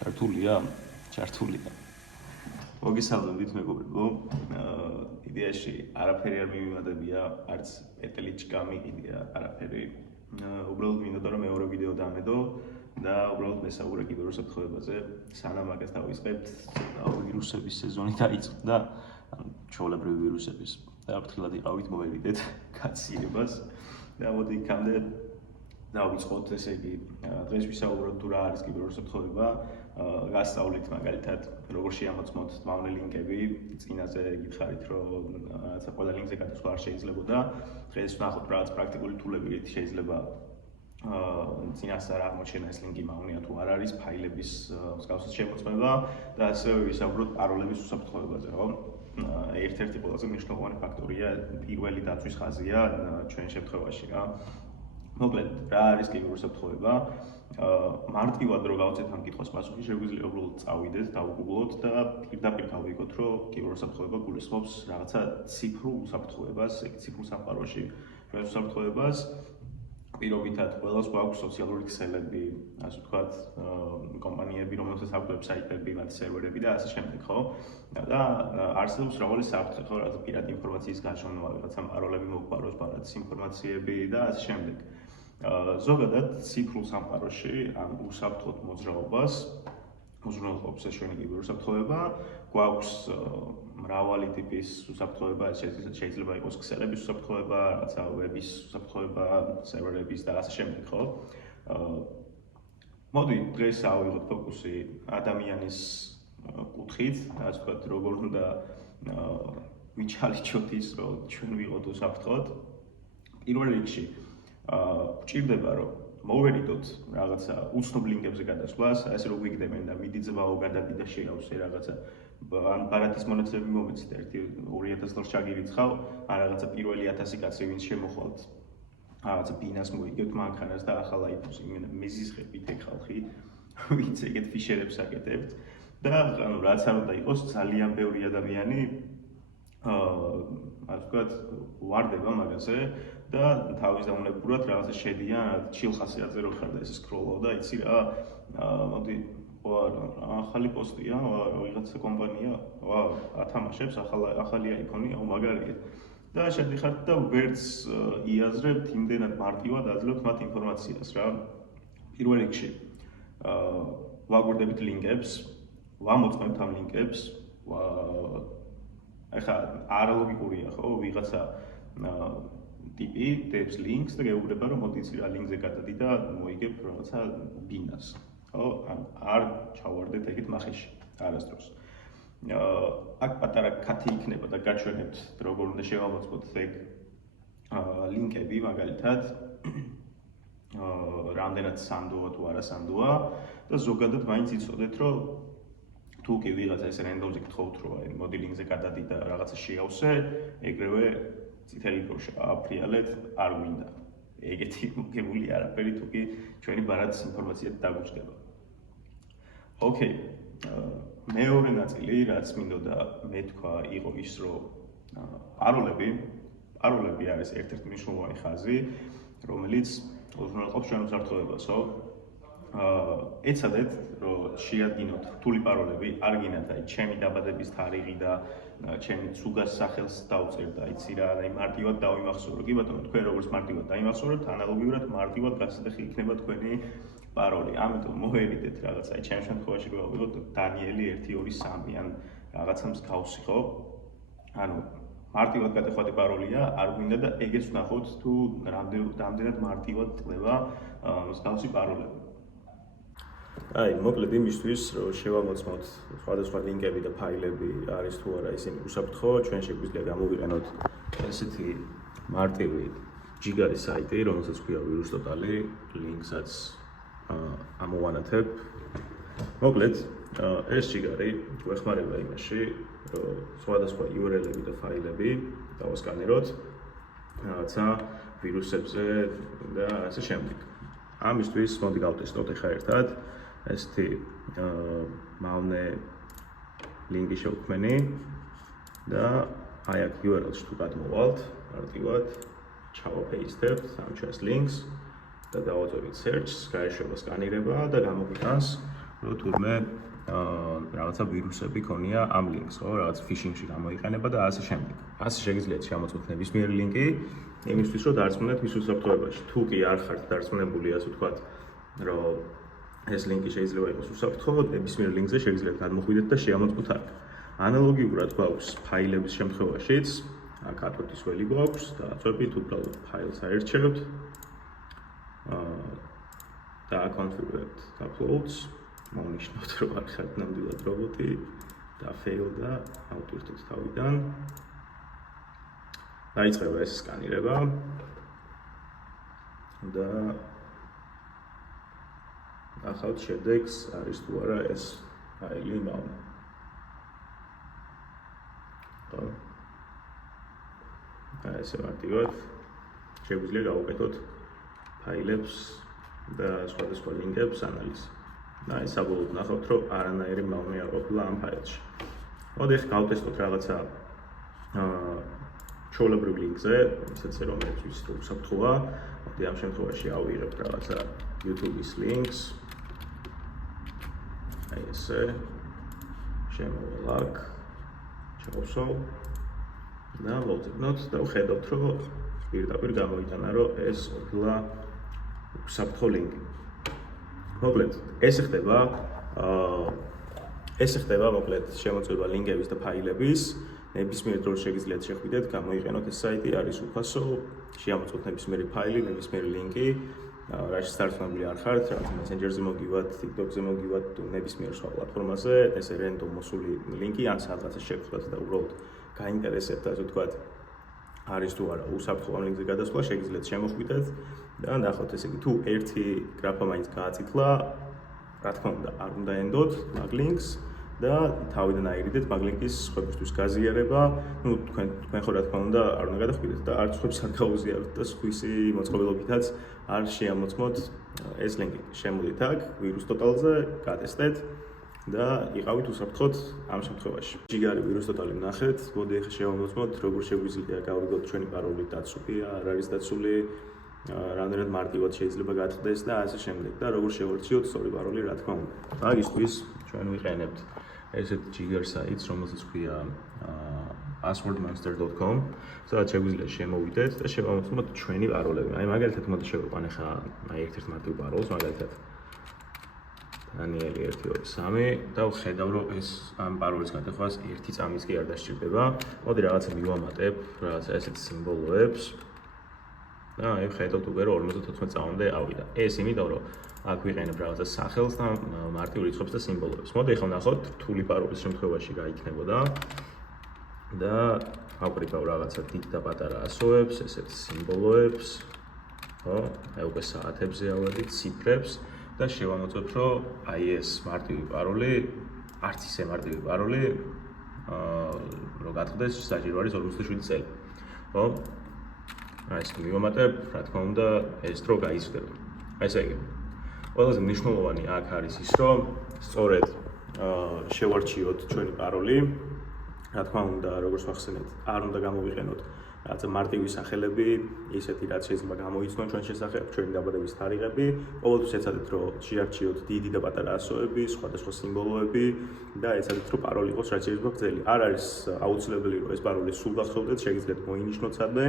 ჩართულია? ჩართულია. მოგესალმებით მეგობრებო. იდეაში არაფერი არ მივიმატებია, არც პეტლიჩკა მიყიდია არაფერი. უბრალოდ მინდოდა რომ მეორე ვიდეო დამედო და უბრალოდ მესაუბრე კიბერუსაფრთხოებაზე. სანამ მაგას დავიწყებთ, ვირუსების სეზონი დაიწყო და ჩვეულებრივი ვირუსების და ფრთხილად იყავით მოვერიდეთ გაცილებას და მოდი იქამდე დავიწყოთ, ესე იგი, დღეს ვისაუბროთ თუ რა არის კიბერუსაფრთხოება, გასწავლით მაგალითად როგორ შეამოწმოთ თმავნე ლინკები, წინაზე გითხარით რომ რაღაცა ყველა ლინკზე გადასვლა არ შეიძლებოდა. დღეს ვნახოთ რაღაც პრაქტიკული თულებებით შეიძლება წინასწარ აღმოჩენა ეს ლინკი მავნეა თუ არ არის, ფაილების მსგავსად შემოწმება და ასევე ვისაუბროთ პაროლების უსაფრთხოებაზე, ხო? ერთ-ერთი ყველაზე მნიშვნელოვანი ფაქტორია, პირველი დაცვის ხაზია ჩვენ შემთხვევაში რა. მოკლედ, რა არის კიბერუსაფრთხოება? მარტივად რო გავცეთ ამ კითხვას პასუხი, შეგვიძლია უბრალოდ წავიდეთ, დავუგუგლოთ და პირდაპირ გავიგოთ, რომ კიბერუსაფრთხოება გულისხმობს რაღაცა ციფრულ უსაფრთხოებას, ციფრულ სამყაროში ჩვენ უსაფრთხოებას. პირობითად ყველას გვაქვს სოციალური ქსელები, ასე ვთქვათ, კომპანიები, რომელსაც აქვთ ვებსაიტები, მათ სერვერები და ასე შემდეგ, ხო? და არსებობს მრავალი საფრთხე, ხო, რაღაცა პირადი ინფორმაციის გაჟონვა, რაღაცა პაროლები მოგვყაროს, ბარათის ინფორმაციები და ასე შემდეგ. ზოგადად ციფრულ სამყაროში ამ უსაფრთხოდ მოძრაობას უზრუნველყოფს ეს ჩვენი კიბერუსაფრთხოება. გვაქვს მრავალი ტიპის უსაფრთხოება, შეიძლება იყოს ქსელების უსაფრთხოება, რაღაცა ვების უსაფრთხოება, სერვერების და ასე შემდეგ, ხო? მოდი დღეს ავიღოთ ფოკუსი ადამიანის კუთხით, ასე ვთქვათ, როგორ უნდა ვიჩალიჩოთ ის, რომ ჩვენ ვიყოთ უსაფრთხოდ. პირველ რიგში გვჭირდება რომ მოვერიდოთ რაღაცა უცნობ ლინკებზე გადასვლას, ასე რომ გვიგდებენ და მიდი ძვაო გადადი და შეავსე რაღაცა ან ბარათის მონაცემები მომეცით 1-2000 დოლარს ჩაგირიცხავ, ან რაღაცა პირველი 1000 კაცი ვინც შემოხვალთ რაღაცა ბინას მოიგებთ მანქანას და ახალ აიფონს მეზიზღებით ეგ ხალხი, ვინც ეგეთ ფიშერებს აკეთებთ და ანუ რაც არ უნდა იყოს ძალიან ბევრი ადამიანი ასე ვთქვათ, ვარდება მაგაზე და თავის დაუნებურად რაღაცა შედიან ჩილხასიათზე რო ხარ და ეს სკროლავ და იცი რა, მოდი ახალი პოსტია, ვიღაცა კომპანია, ათამაშებს ახალი აიფონი, მაგარია. და შედიხართ და ვერც იაზრებთ იმდენად მარტივად აძლევთ მათ ინფორმაციას რა. პირველ რიგში ვაგვირდებით ლინკებს, ვამოწმებთ ამ ლინკებს, ეხლა არალოგიკურია, ხო, ვიღაცა ტიპი დებს ლინკს და გეუბნება რომ მოდი იცი რა ლინკზე გადადი და მოიგებ რაღაცა ბინას. ხო, არ ჩავარდეთ ეგეთ მახეში არასდროს. აქ პატარა ქათი იქნება და გაჩვენებთ როგორ უნდა შევამოწმოთ ეგ ლინკები მაგალითად რამდენად სანდოა თუ არა სანდოა და ზოგადად მაინც იცოდეთ რომ თუ კი ვიღაცა ეს რენდომზე გთხოვთ რომ აი მოდი ლინკზე გადადი და რაღაცა შეავსე, ეგრევე წითელი დროშა აფრიალეთ არ გვინდა. ეგეთი მოგებული არაფერი თუ კი ჩვენი ბარათის ინფორმაცია დაგუჭდება. ოკეი. მეორე ნაწილი, რაც მინდოდა მეთქვა, იყო ის, რომ პაროლები არის ერთ-ერთი მნიშვნელოვანი ხაზი, რომელიც უზრუნველყოფს ჩვენ უსაფრთხოებას, ხო? ეცადეთ, რომ შეადგინოთ რთული პაროლები, არ გინათ აი ჩემი დაბადების თარიღი და ჩემი ცუგას სახელს დავწერ და იცი რა, აი მარტივად დავიმახსოვრო. კი ბატონო, თქვენ როგორც მარტივად დაიმახსოვროთ, ანალოგიურად მარტივად გასაცხი იქნება თქვენი პაროლი. ამიტომ მოვერიდეთ რაღაცა, აი ჩემ შემთხვევაში გავიღოთ დანიელი 123 ან რაღაცა მსგავსი, ხო? ანუ მარტივად გადახვედი პაროლია, არ გვინდა და ეგეც ვნახოთ თუ რამდენად მარტივად წდება მსგავსი პაროლები. აი, მოკლედ იმისთვის, რომ შევამოწმოთ სხვადასხვა ლინკები და ფაილები არის თუ არა ისინი უსაფრთხო, ჩვენ შეგვიძლია გამოვიყენოთ ესეთი მარტივი ჯიგარი საიტი, რომელსაც ქვია VirusTotal, ლინკსაც ამოვანათებ. მოკლედ, ეს ჯიგარი გვეხმარება იმაში, რომ სხვადასხვა URL-ები და ფაილები დავასკანეროთ რაღაცა ვირუსებზე და ასე შემდეგ. ამისთვის მოდი გავტესტოთ ახლა ერთად. ესეთი მავნე ლინკი შევქმენი და აი აქ URL-ში თუ გადმოვალთ, მარტივად ჩავაპეისტებთ ამ ჩვენს ლინკს და დავაწვევით search-ს, გაეშვა სკანირება და გამოგვიტანს რომ თურმე რაღაცა ვირუსები ქონია ამ ლინკს, ხო, რაღაც ფიშინგში გამოიყენება და ასე შემდეგ. ასე შეგიძლიათ შემოწმოთ ნებისმიერი ლინკი იმისთვის, რომ დარწმუნდეთ მის უსაფრთხოებაში. თუ კი არ ხართ დარწმუნებული, ასე ვთქვათ, რომ ეს ლინკი შეიძლება იყოს უსაფრთხო, ნებისმიერ ლინკზე შეგიძლიათ გადმოხვიდეთ და შეამოწმოთ აქ. ანალოგიურად გვაქვს ფაილების შემთხვევაშიც, აქ ათოთის ველი გვაქვს და წვევით უბრალოდ ფაილს აერჩევთ და აკონფიგურებთ uploads, მოვნიშნოთ რომ არ ხართ ნამდვილად რობოტი და fail და ავტვირთოთ თავიდან. დაიწყება ეს სკანირება და ახალ შედეგს არის თუ არა ეს ფაილი მავნე. ესე მარტივად შეგვიძლია გავუკეთოთ ფაილებს და სხვადასხვა ლინკებს ანალიზი. და ეს საბოლოოდ ნახავთ, რომ არანაირი მავნე არ ყოფილა ამ ფაილში. მოდით ახლა გავტესტოთ რაღაცა ჩვეულებრივ ლინკზე, ისეთზე რომელიც ვიცით რომ უსაფრთხოა. მოდი ამ შემთხვევაში ავიღებ რაღაცა YouTube-ის ლინკს. აი ესე შემოვალ აქ, ჩავსვავ და ვავწერნოთ და ვხედავთ, რომ პირდაპირ გამოიტანა, რომ ეს ყოფილა უსაფრთხო ლინკი. მოკლედ, ეს ხდება მოკლედ შემოწმება ლინკების და ფაილების. ნებისმიერ დროს შეგიძლიათ შეხვიდეთ, გამოიყენოთ ეს საიტი, არის უფასო, შეამოწმოთ ნებისმიერი ფაილი, ნებისმიერი ლინკი. რაშიც დარწმუნებული არ ხართ, რაღაც Messenger-ზე მოგივათ, TikTok-ზე მოგივათ, თუ ნებისმიერ სხვა პლატფორმაზე, ესე რენდომ მოსული ლინკი, ან სადღაცა შეგხვდათ და უბრალოდ გაინტერესებთ, ასე ვთქვათ, არის თუ არა უსაფრთხო ამ ლინკზე გადასვლა, შეგიძლიათ შემოხვიდეთ და ნახოთ, ესე იგი, თუ ერთი გრაფა მაინც გააწითლა, რა თქმა უნდა, არ უნდა ენდოთ მაგ ლინკს და თავიდან აირიდეთ მაგ ლინკის სხვებისთვის გაზიარება. ნუ თქვენ ხო რა თქმა უნდა არ უნდა გადახვიდეთ და არც სხვებს არ გაუზიაროთ და სხვისი მოწყობილობითაც არ შეამოწმოთ ეს ლინკი. შემოდით აქ ვირუს ტოტალზე, გატესტეთ და იყავით უსაფრთხოდ ამ შემთხვევაში. ჯიგარი ვირუს ტოტალი ვნახეთ, მოდი ახლა შევამოწმოთ, როგორ შეგვიძლია გავიგოთ ჩვენი პაროლი დაცულია, არ არის დაცული, რამდენად მარტივად შეიძლება გათხრდეს და ასე შემდეგ და როგორ შევარჩიოთ სწორი პაროლი, რა თქმა უნდა. მაგისთვის ჩვენ ვიყენებთ ესეთ ჯიგარ საიტს, რომელსაც ქვია passwordmonster.com, სადაც შეგვიძლია შემოვიდეთ და შევამოწმოთ ჩვენი პაროლები. აი მაგალითად მოდი შევიყვან ახლა ერთ-ერთ მარტივ პაროლს, მაგალითად Danieli 123 და ვხედავ, რომ ეს ამ პაროლის გადახვას ერთი წამიც კი არ დასჭირდება. მოდი რაღაცა მივამატებ, რაღაცა ესეთ სიმბოლოებს. და აი ვხედავთ უკვე რომ 54 წამამდე ავიდა. ეს იმიტომ რომ აქ ვიყენებ რაღაცა სახელს და მარტივ რიცხვებს და სიმბოლოებს. მოდი ახლა ვნახოთ რთული პაროლის შემთხვევაში რა იქნებოდა. და ავკრიფავ რაღაცა დიდ და პატარა ასოებს, ესეთ სიმბოლოებს. ხო? აი უკვე საათებზე ავედით, ციფრებს. და შევამოწმებ, რომ აი ეს მარტივი პაროლი, არც ისე მარტივი პაროლი, რომ გათხრდეს საჭირო არის 47 წელი. ხო? აი ეს მივამატებ, რა თქმა უნდა, ეს დრო გაიზრდება. აი ესე იგი. ყველაზე მნიშვნელოვანი აქ არის ის, რომ სწორედ შევარჩიოთ ჩვენი პაროლი. რა თქმა უნდა, როგორც ვახსენეთ, არ უნდა გამოვიყენოთ რაღაცა მარტივი სახელები, ისეთი რაც შეიძლება გამოიცნონ ჩვენ შესახებ, ჩვენი დაბადების თარიღები. ყოველთვის ეცადეთ, რომ შეარჩიოთ დიდი და პატარა ასოები, სხვადასხვა სიმბოლოები და ეცადეთ, რომ პაროლი იყოს რაც შეიძლება გრძელი. არ არის აუცილებელი, რომ ეს პაროლი სულ გახსოვდეთ, შეგიძლიათ მოინიშნოთ სადმე.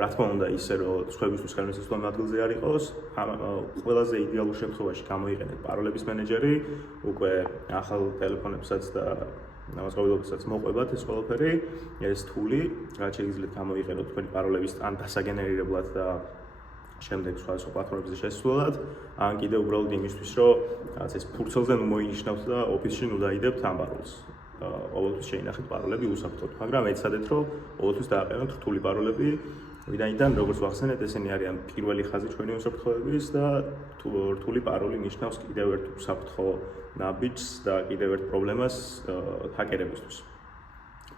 რა თქმა უნდა, ისე რომ სხვებისთვის ხელმისაწვდომი ადგილზე არ იყოს. ყველაზე იდეალურ შემთხვევაში გამოიყენეთ პაროლების მენეჯერი, უკვე ახალ ტელეფონებსაც და მოწყობილობასაც მოყვებათ ეს ყველაფერი, ეს თული, რაც შეგიძლიათ გამოიყენოთ თქვენი პაროლების ან დასაგენერირებლად და შემდეგ სხვადასხვა პლატფორმებზე შესვლად, ან კიდევ უბრალოდ იმისთვის, რომ რაღაც ეს ფურცელზე ნუ მოინიშნავთ და ოფისში ნუ დაიდებთ ამ პაროლს. ყოველთვის შეინახეთ პაროლები უსაფრთხოდ, მაგრამ ეცადეთ, რომ ყოველთვის დააყენოთ რთული პაროლები, ვინაიდან როგორც ვახსენეთ, ესენი არიან პირველი ხაზი ჩვენი უსაფრთხოების და რთული პაროლი ნიშნავს კიდევ ერთ უსაფრთხო ნაბიჯს და კიდევ ერთ პრობლემას ჰაკერებისთვის.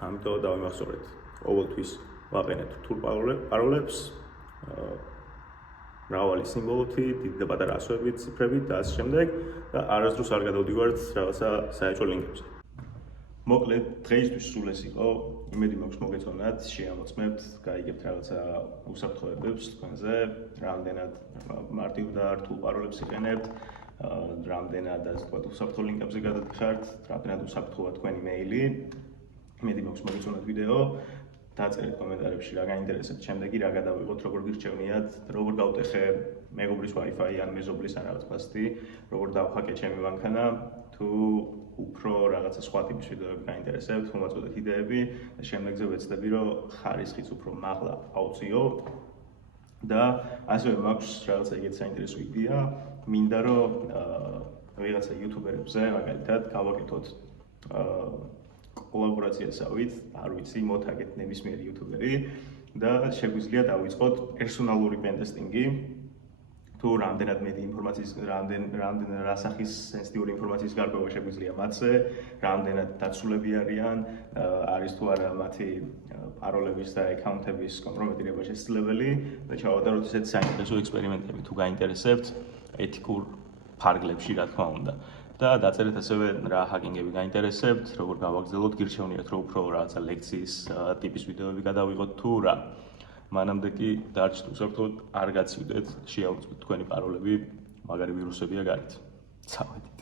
ამიტომ დავიმახსოვრეთ, ყოველთვის ვაყენეთ რთულ პაროლებს, მრავალი სიმბოლოთი, დიდი და პატარა ასოებით, ციფრებით და ასე შემდეგ და არასდროს არ გადავდივართ რაღაცა საერთო ლინკებზე. მოკლედ, დღეისთვის სულ ეს იყო. იმედი მაქვს მოგეწონათ, შეამოწმებთ, გაიგებთ რაღაცა უსაფრთხოებებს თქვენზე, რამდენად მარტივ და რთულ პაროლებს იყენებთ რამდენად ასე ვთქვათ, უსაფრთხო ლინკებზე გადადგართ, რამდენად უსაფრთხოა თქვენი მეილი. იმედი მაქვს მოგეწონათ ვიდეო. დაწერეთ კომენტარებში რა გაინტერესებთ, შემდეგი რა გადავიღოთ, როგორ გირჩევნიათ, როგორ გავტეხე მეგობრის Wi-Fi ან მეზობლის ან რაღაც ფასტი, როგორ დავხაკე ჩემი მანქანა, თუ უფრო რაღაცა სხვა ტიპის ვიდეოები გაინტერესებთ, მომაწოდეთ იდეები და შემდეგზე ვეცდები, რომ ხარისხიც უფრო მაღლა ავწიო და ასევე მაქვს რაღაცა ეგეთი საინტერესო იდეა, მინდა რომ ვიღაცა იუთუბერებზე მაგალითად გავაკეთოთ კოლაბორაციასავით, არ ვიცი, მოთაგეთ ნებისმიერი იუთუბერი და შეგვიძლია დავიწყოთ პერსონალური პენტესტინგი. თუ რამდენად მეტი ინფორმაციის, რა სახის სენსიტიური ინფორმაციის გარკვევა შეგვიძლია მათზე, რამდენად დაცულები არიან, არის თუ არა მათი პაროლების და აკაუნტების კომპრომეტირება შესაძლებელი და ჩავატაროთ ესეთი საინტერესო ექსპერიმენტები, თუ გაინტერესებთ ეთიკურ ფარგლებში, რა თქმა უნდა. და დაწერეთ ასევე რა ჰაკინგები გაინტერესებთ, როგორ გავაგრძელოთ, გირჩევნიათ, რომ უფრო რაღაცა ლექციის ტიპის ვიდეოები გადავიღოთ თუ რა. მანამდე კი დარჩით უსაფრთხოდ, არ გაცივდეთ, შეაუწყოთ თქვენი პაროლები, მაგარი ვირუსებია გარეთ. წავედით.